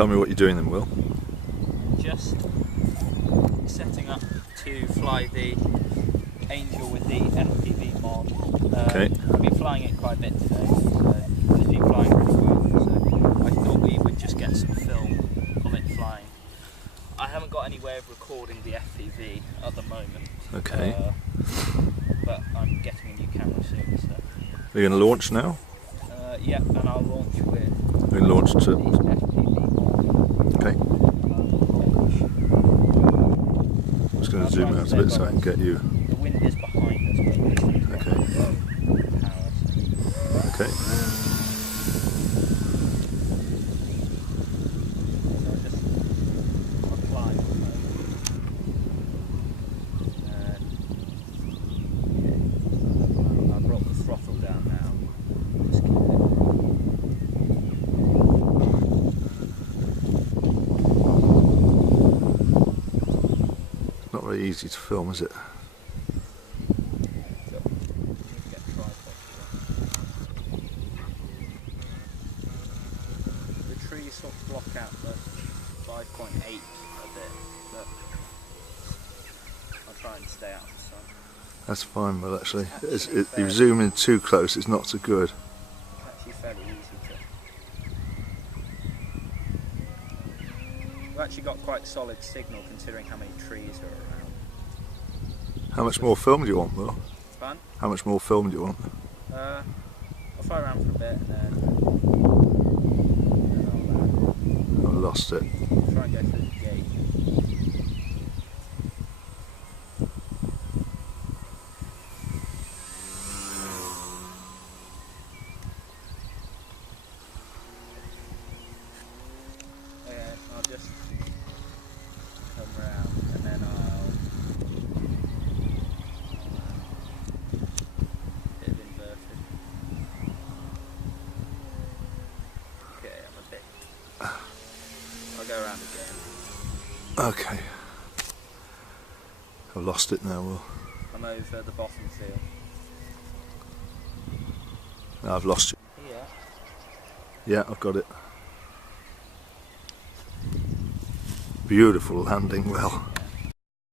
Tell me what you're doing then, Will. Just setting up to fly the Angel with the FPV mod. Okay. I've been flying it quite a bit today, and it's been flying really well, so I thought we would just get some film of it flying. I haven't got any way of recording the FPV at the moment. Okay. But I'm getting a new camera soon, so... Are you going to launch now? Yeah, and I'll launch with... We're going to launch the to... FPV mod. Okay. I'm just going to zoom out a bit so I can get you... The wind is behind us, but... Okay. Okay. Not very easy to film, is it? The trees sort of block out the 5.8 a bit, but I'll try and stay out of the sun. That's fine, well actually. You zoom in too close, it's not so good. It's actually fairly easy to... We've actually got quite solid signal considering how many trees are around. How much more film do you want, Will? Fun? How much more film do you want? I'll fly around for a bit and then I've lost it. I'll try and go through the gate. Okay, I'll just come around and then I'll bit of inverted. Okay, I'm a bit. I'll go around again. Okay. I've lost it now, Will. I'm over the bottom field. No, I've lost you. Yeah. Yeah, I've got it. Beautiful landing, Will.